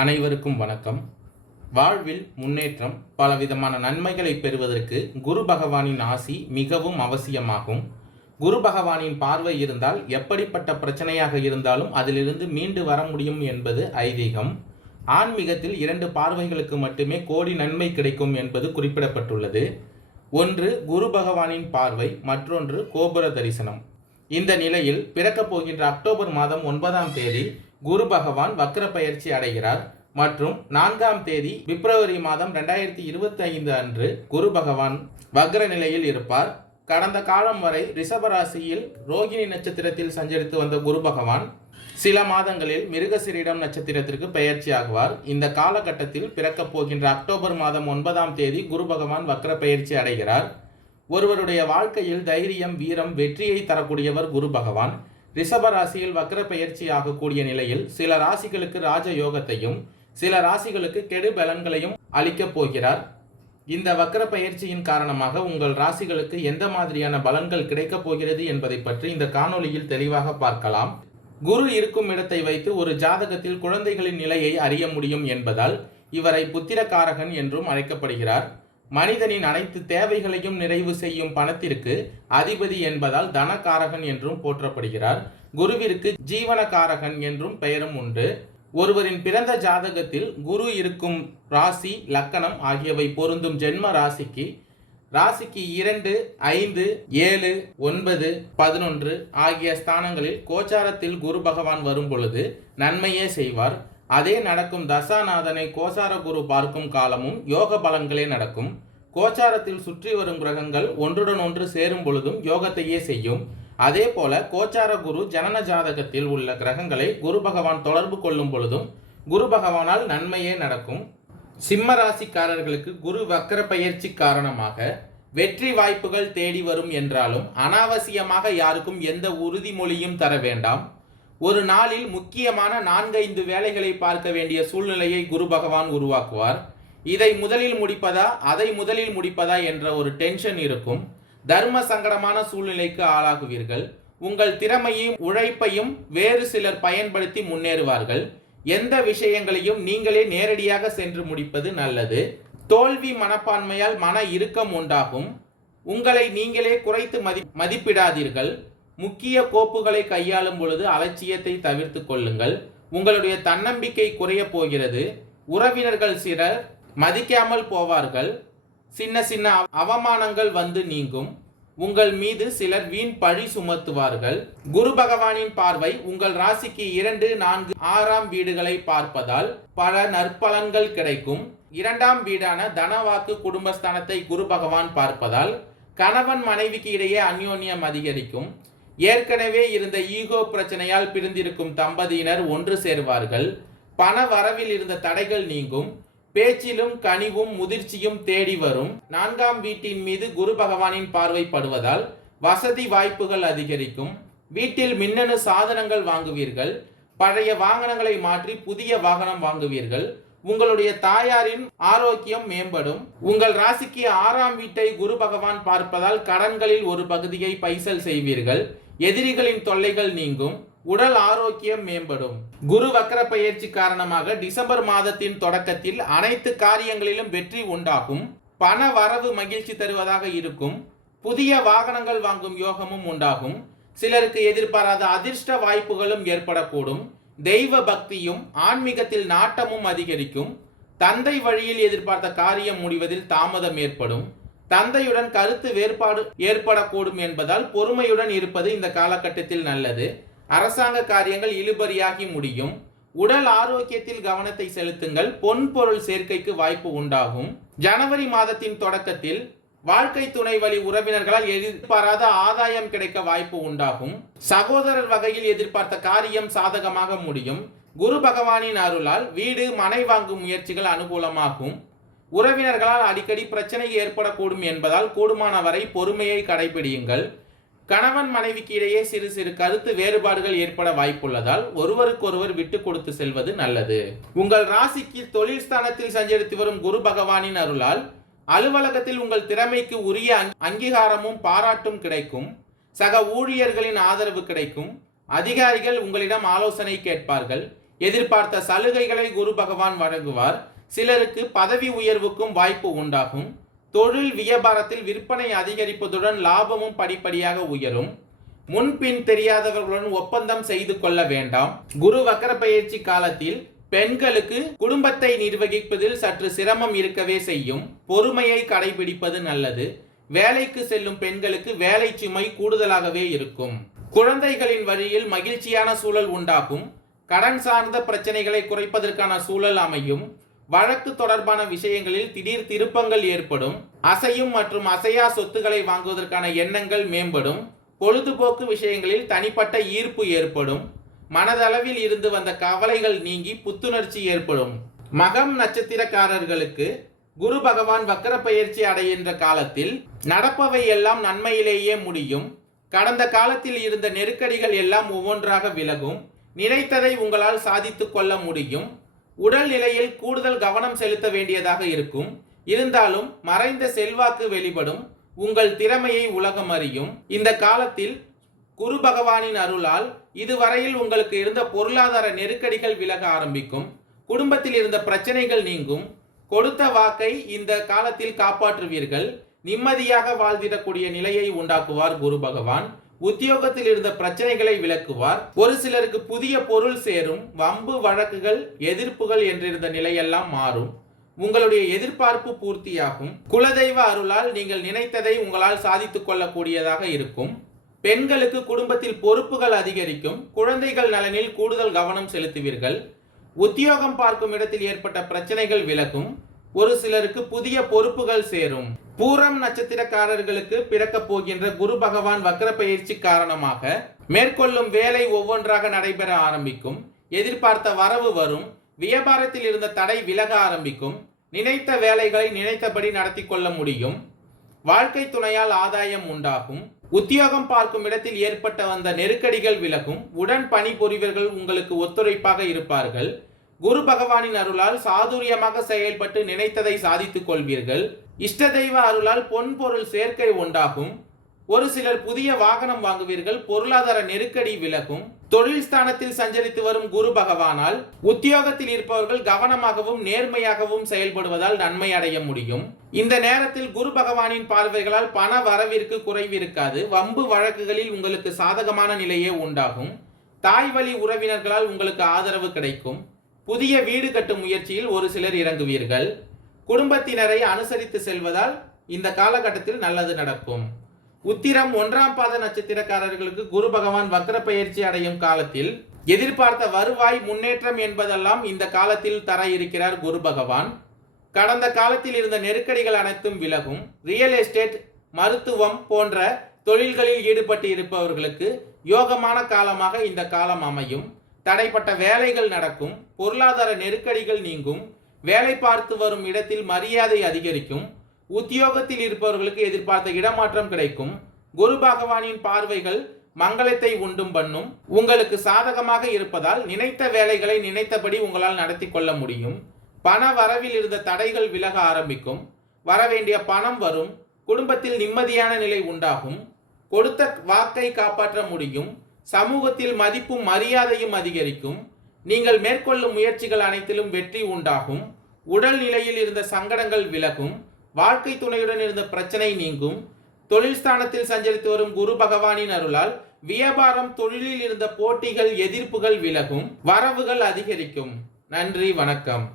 அனைவருக்கும் வணக்கம். வாழ்வில் முன்னேற்றம் பலவிதமான நன்மைகளை பெறுவதற்கு குரு பகவானின் ஆசி மிகவும் அவசியமாகும். குரு பகவானின் பார்வை இருந்தால் எப்படிப்பட்ட பிரச்சனையாக இருந்தாலும் அதிலிருந்து மீண்டு வர முடியும் என்பது ஐதீகம். ஆன்மீகத்தில் இரண்டு பார்வைகளுக்கு மட்டுமே கோடி நன்மை கிடைக்கும் என்பது குறிப்பிடப்பட்டுள்ளது. ஒன்று குரு பகவானின் பார்வை மற்றொன்று கோபுர தரிசனம். இந்த நிலையில் பிறக்கப் போகின்ற அக்டோபர் மாதம் ஒன்பதாம் தேதி குரு பகவான் வக்ர பயிற்சி அடைகிறார். மற்றும் நான்காம் தேதி பிப்ரவரி மாதம் ரெண்டாயிரத்தி இருபத்தி ஐந்து அன்று குரு பகவான் வக்ர நிலையில் இருப்பார். கடந்த காலம் வரை ரிஷபராசியில் ரோகிணி நட்சத்திரத்தில் சஞ்சரித்து வந்த குரு பகவான் சில மாதங்களில் மிருகசிரிடம் நட்சத்திரத்திற்கு பெயர்ச்சி ஆகுவார். இந்த காலகட்டத்தில் பிறக்கப் போகின்ற அக்டோபர் மாதம் ஒன்பதாம் தேதி குரு பகவான் வக்ர பயிற்சி அடைகிறார். ஒருவருடைய வாழ்க்கையில் தைரியம் வீரம் வெற்றியை தரக்கூடியவர் குரு பகவான். ரிஷப ராசியில் வக்ர பெயர்ச்சியாகக்கூடிய நிலையில் சில ராசிகளுக்கு ராஜ யோகத்தையும் சில ராசிகளுக்கு கெடு பலன்களையும் அளிக்கப் போகிறார். இந்த வக்ர பயிற்சியின் காரணமாக உங்கள் ராசிகளுக்கு எந்த மாதிரியான பலன்கள் கிடைக்கப் போகிறது என்பதை பற்றி இந்த காணொளியில் தெளிவாக பார்க்கலாம். குரு இருக்கும் இடத்தை வைத்து ஒரு ஜாதகத்தில் குழந்தைகளின் நிலையை அறிய முடியும் என்பதால் இவரை புத்திரகாரகன் என்றும் அழைக்கப்படுகிறார். மனிதனின் அனைத்து தேவைகளையும் நிறைவு செய்யும் பணத்திற்கு அதிபதி என்பதால் தனகாரகன் என்றும் போற்றப்படுகிறார். குருவிற்கு ஜீவனகாரகன் என்றும் பெயரும் உண்டு. ஒருவரின் பிறந்த ஜாதகத்தில் குரு இருக்கும் ராசி லக்கணம் ஆகியவை பொருந்தும் ஜென்ம ராசிக்கு ராசிக்கு இரண்டு ஐந்து ஏழு ஒன்பது பதினொன்று ஆகிய ஸ்தானங்களில் கோச்சாரத்தில் குரு பகவான் வரும் பொழுது நன்மையே செய்வார். அதே நடக்கும் தசாநாதனை கோசார குரு பார்க்கும் காலமும் யோக பலன்களே நடக்கும். கோச்சாரத்தில் சுற்றி வரும் கிரகங்கள் ஒன்றுடன் ஒன்று சேரும் பொழுதும் யோகத்தையே செய்யும். அதே போல கோச்சார குரு ஜனன ஜாதகத்தில் உள்ள கிரகங்களை குரு பகவான் தொடர்பு கொள்ளும் பொழுதும் குரு பகவானால் நன்மையே நடக்கும். சிம்ம ராசிக்காரர்களுக்கு குரு வக்கர பயிற்சி காரணமாக வெற்றி வாய்ப்புகள் தேடி வரும் என்றாலும் அனாவசியமாக யாருக்கும் எந்த உறுதிமொழியும் தர வேண்டாம். ஒரு நாளில் முக்கியமான நான்கைந்து வேலைகளை பார்க்க வேண்டிய சூழ்நிலையை குரு பகவான் உருவாக்குவார். இதை முதலில் முடிப்பதா அதை முதலில் முடிப்பதா என்ற ஒரு டென்ஷன் இருக்கும். தர்ம சங்கடமான சூழ்நிலைக்கு ஆளாகுவீர்கள். உங்கள் திறமையும் உழைப்பையும் வேறு சிலர் பயன்படுத்தி முன்னேறுவார்கள். எந்த விஷயங்களையும் நீங்களே நேரடியாக சென்று முடிப்பது நல்லது. தோல்வி மனப்பான்மையால் மன இறுக்கம் உண்டாகும். உங்களை நீங்களே குறைத்து மதி மதிப்பிடாதீர்கள். முக்கிய கோப்புகளை கையாளும் பொழுது அலட்சியத்தை தவிர்த்து கொள்ளுங்கள். உங்களுடைய தன்னம்பிக்கை குறைய போகிறது. உறவினர்கள் சிலர் மதிக்காமல் போவார்கள். சின்ன சின்ன அவமானங்கள் வந்து நீங்கும். உங்கள் மீது சிலர் வீண் பழி சுமத்துவார்கள். குரு பகவானின் பார்வை உங்கள் ராசிக்கு இரண்டு நான்கு ஆறாம் வீடுகளை பார்ப்பதால் பல நற்பலன்கள் கிடைக்கும். இரண்டாம் வீடான தனவாக்கு குடும்பஸ்தானத்தை குரு பகவான் பார்ப்பதால் கணவன் மனைவிக்கு இடையே அந்யோன்யம் அதிகரிக்கும். ஏற்கனவே இருந்த ஈகோ பிரச்சனையால் பிரிந்திருக்கும் தம்பதியினர் ஒன்று சேருவார்கள். பண வரவில் இருந்த தடைகள் நீங்கும். பேச்சிலும் கனிவும் முதிர்ச்சியும் தேடி வரும். நான்காம் வீட்டின் மீது குரு பகவானின் பார்வைப்படுவதால் வசதி வாய்ப்புகள் அதிகரிக்கும். வீட்டில் மின்னணு சாதனங்கள் வாங்குவீர்கள். பழைய வாகனங்களை மாற்றி புதிய வாகனம் வாங்குவீர்கள். உங்களுடைய தாயாரின் ஆரோக்கியம் மேம்படும். உங்கள் ராசிக்கு ஆறாம் வீட்டை குரு பகவான் பார்ப்பதால் கடன்களில் ஒரு பகுதியை பைசல் செய்வீர்கள். எதிரிகளின் தொல்லைகள் நீங்கும் உடல் ஆரோக்கியம் மேம்படும். குரு வக்கர பயிற்சி காரணமாக டிசம்பர் மாதத்தின் தொடக்கத்தில் அனைத்து காரியங்களிலும் வெற்றி உண்டாகும். பண வரவு மகிழ்ச்சி தருவதாக இருக்கும். புதிய வாகனங்கள் வாங்கும் யோகமும் உண்டாகும். சிலருக்கு எதிர்பாராத அதிர்ஷ்ட வாய்ப்புகளும் ஏற்படக்கூடும். தெய்வ பக்தியும் ஆன்மீகத்தில் நாட்டமும் அதிகரிக்கும். தந்தை வழியில் எதிர்பார்த்த காரியம் முடிவதில் தாமதம் ஏற்படும். தந்தையுடன் கருத்து வேறுபாடு ஏற்படக்கூடும் என்பதால் பொறுமையுடன் இருப்பது இந்த காலகட்டத்தில் நல்லது. அரசாங்க காரியங்கள் இழுபறியாகி முடியும். உடல் ஆரோக்கியத்தில் கவனத்தை செலுத்துங்கள். பொன் பொருள் சேர்க்கைக்கு வாய்ப்பு உண்டாகும். ஜனவரி மாதத்தின் தொடக்கத்தில் வாழ்க்கை துணை வழி உறவினர்களால் எதிர்பாராத ஆதாயம் கிடைக்க வாய்ப்பு உண்டாகும். சகோதரர் வகையில் எதிர்பார்த்த காரியம் சாதகமாக முடியும். குரு பகவானின் அருளால் வீடு மனை வாங்கும் முயற்சிகள் அனுகூலமாகும். உறவினர்களால் அடிக்கடி பிரச்சனை ஏற்படக்கூடும் என்பதால் கூடுமானவரை பொறுமையை கடைபிடியுங்கள். கணவன் மனைவிக்கு இடையே சிறு சிறு கருத்து வேறுபாடுகள் ஏற்பட வாய்ப்புள்ளதால் ஒருவருக்கொருவர் விட்டு கொடுத்து செல்வது நல்லது. உங்கள் ராசிக்கு தொழில் ஸ்தானத்தில் சஞ்சரித்து வரும் குரு பகவானின் அருளால் அலுவலகத்தில் உங்கள் திறமைக்கு உரிய அங்- அங்கீகாரமும் பாராட்டும் கிடைக்கும். சக ஊழியர்களின் ஆதரவு கிடைக்கும். அதிகாரிகள் உங்களிடம் ஆலோசனை கேட்பார்கள். எதிர்பார்த்த சலுகைகளை குரு பகவான் வழங்குவார். சிலருக்கு பதவி உயர்வுக்கும் வாய்ப்பு உண்டாகும். தொழில் வியாபாரத்தில் விற்பனை அதிகரிப்பதுடன் லாபமும் படிப்படியாக உயரும். முன்பின் தெரியாதவர்களுடன் ஒப்பந்தம் செய்து கொள்ள வேண்டாம். குரு வக்கர பயிற்சி காலத்தில் பெண்களுக்கு குடும்பத்தை நிர்வகிப்பதில் சற்று சிரமம் இருக்கவே செய்யும். பொறுமையை கடைபிடிப்பது நல்லது. வேலைக்கு செல்லும் பெண்களுக்கு வேலை சுமை கூடுதலாகவே இருக்கும். குழந்தைகளின் வழியில் மகிழ்ச்சியான சூழல் உண்டாகும். கடன் சார்ந்த பிரச்சனைகளை குறைப்பதற்கான சூழல் அமையும். வழக்கு தொடர்பான விஷயங்களில் திடீர் திருப்பங்கள் ஏற்படும் அசையும் மற்றும் அசையா சொத்துக்களை வாங்குவதற்கான எண்ணங்கள் மேம்படும் பொழுதுபோக்கு விஷயங்களில் தனிப்பட்ட ஈர்ப்பு ஏற்படும் மனதளவில் இருந்து வந்த கவலைகள் நீங்கி புத்துணர்ச்சி ஏற்படும். மகம் நட்சத்திரக்காரர்களுக்கு குரு பகவான் வக்கர பயிற்சி அடைகின்ற காலத்தில் நடப்பவை எல்லாம் நன்மையிலேயே முடியும். கடந்த காலத்தில் இருந்த நெருக்கடிகள் எல்லாம் ஒவ்வொன்றாக விலகும். நினைத்ததை உங்களால் சாதித்து கொள்ள முடியும். உடல் நிலையில் கூடுதல் கவனம் செலுத்த வேண்டியதாக இருக்கும். இருந்தாலும் மறைந்த செல்வாக்கு வெளிப்படும். உங்கள் திறமையை உலகம் அறியும். இந்த காலத்தில் குரு பகவானின் அருளால் இதுவரையில் உங்களுக்கு இருந்த பொருளாதார நெருக்கடிகள் விலக ஆரம்பிக்கும். குடும்பத்தில் இருந்த பிரச்சனைகள் நீங்கும். கொடுத்த வாக்கை இந்த காலத்தில் காப்பாற்றுவீர்கள். நிம்மதியாக வாழ்ந்திடக்கூடிய நிலையை உண்டாக்குவார் குரு பகவான். உத்தியோகத்தில் இருந்த பிரச்சனைகளை விளக்குவார். ஒரு சிலருக்கு புதிய பொருள் சேரும் வம்பு வழக்குகள் எதிர்ப்புகள் என்றிருந்த நிலையெல்லாம் மாறும். உங்களுடைய எதிர்பார்ப்பு பூர்த்தியாகும். குலதெய்வ அருளால் நீங்கள் நினைத்ததை உங்களால் சாதித்துக் கொள்ளக்கூடியதாக இருக்கும். பெண்களுக்கு குடும்பத்தில் பொறுப்புகள் அதிகரிக்கும். குழந்தைகள் நலனில் கூடுதல் கவனம் செலுத்துவீர்கள். உத்தியோகம் பார்க்கும் இடத்தில் ஏற்பட்ட பிரச்சனைகள் விலகும். ஒரு சிலருக்கு புதிய பொறுப்புகள் சேரும். பூரம் நட்சத்திரக்காரர்களுக்கு பிறக்கப் போகின்ற குரு பகவான் வக்ர பயிற்சி காரணமாக மேற்கொள்ளும் வேலை ஒவ்வொன்றாக நடைபெற ஆரம்பிக்கும். எதிர்பார்த்த வரவு வரும். வியாபாரத்தில் இருந்த தடை விலக ஆரம்பிக்கும். நினைத்த வேலைகளை நினைத்தபடி நடத்தி கொள்ள முடியும். வாழ்க்கை துணையால் ஆதாயம் உண்டாகும். உத்தியோகம் பார்க்கும் இடத்தில் ஏற்பட்ட வந்த நெருக்கடிகள் விலகும். உடன் பணிபுரிவர்கள் உங்களுக்கு ஒத்துழைப்பாக இருப்பார்கள். குரு பகவானின் அருளால் சாதுரியமாக செயல்பட்டு நினைத்ததை சாதித்துக் கொள்வீர்கள். இஷ்ட தெய்வ அருளால் பொன் பொருள் சேர்க்கை உண்டாகும். ஒரு சிலர் புதிய வாகனம் வாங்குவீர்கள் பொருளாதார நெருக்கடி விலகும். தொழில் ஸ்தானத்தில் சஞ்சரித்து வரும் குரு பகவானால் உத்தியோகத்தில் இருப்பவர்கள் கவனமாகவும் நேர்மையாகவும் செயல்படுவதால் நன்மை அடைய முடியும். இந்த நேரத்தில் குரு பகவானின் பார்வைகளால் பண வரவிற்கு குறைவிருக்காது வம்பு வழக்குகளில் உங்களுக்கு சாதகமான நிலையே உண்டாகும். தாய் வழி உறவினர்களால் உங்களுக்கு ஆதரவு கிடைக்கும். புதிய வீடு கட்டும் முயற்சியில் ஒரு சிலர் இறங்குவீர்கள். குடும்பத்தினரை அனுசரித்து செல்வதால் இந்த காலகட்டத்தில் நல்லது நடக்கும். உத்திரம் ஒன்றாம் பாத நட்சத்திரக்காரர்களுக்கு குரு பகவான் வக்ர பயிற்சி அடையும் காலத்தில் எதிர்பார்த்த வருவாய் முன்னேற்றம் என்பதெல்லாம் இந்த காலத்தில் தர இருக்கிறார் குரு பகவான். கடந்த காலத்தில் இருந்த நெருக்கடிகள் அனைத்தும் விலகும். ரியல் எஸ்டேட் மருத்துவம் போன்ற தொழில்களில் ஈடுபட்டு இருப்பவர்களுக்கு யோகமான காலமாக இந்த காலம் அமையும். தடைப்பட்ட வேலைகள் நடக்கும் பொருளாதார நெருக்கடிகள் நீங்கும் வேலை பார்த்து வரும் இடத்தில் மரியாதை அதிகரிக்கும் உத்தியோகத்தில் இருப்பவர்களுக்கு எதிர்பார்த்த இடமாற்றம் கிடைக்கும் குரு பகவானின் பார்வைகள் மங்களத்தை உண்டும் பண்ணும் உங்களுக்கு சாதகமாக இருப்பதால் நினைத்த வேலைகளை நினைத்தபடி உங்களால் நடத்தி கொள்ள முடியும் பண வரவில் இருந்த தடைகள் விலக ஆரம்பிக்கும் வரவேண்டிய பணம் வரும் குடும்பத்தில் நிம்மதியான நிலை உண்டாகும் கொடுத்த வாக்கை காப்பாற்ற முடியும் சமூகத்தில் மதிப்பும் மரியாதையும் அதிகரிக்கும். நீங்கள் மேற்கொள்ளும் முயற்சிகள் அனைத்திலும் வெற்றி உண்டாகும். உடல் நிலையில் இருந்த சங்கடங்கள் விலகும். வாழ்க்கை துணையுடன் இருந்த பிரச்சனை நீங்கும். தொழில் ஸ்தானத்தில் சஞ்சரித்து வரும் குரு பகவானின் அருளால் வியாபாரம் தொழிலில் இருந்த போட்டிகள் எதிர்ப்புகள் விலகும். வரவுகள் அதிகரிக்கும். நன்றி வணக்கம்.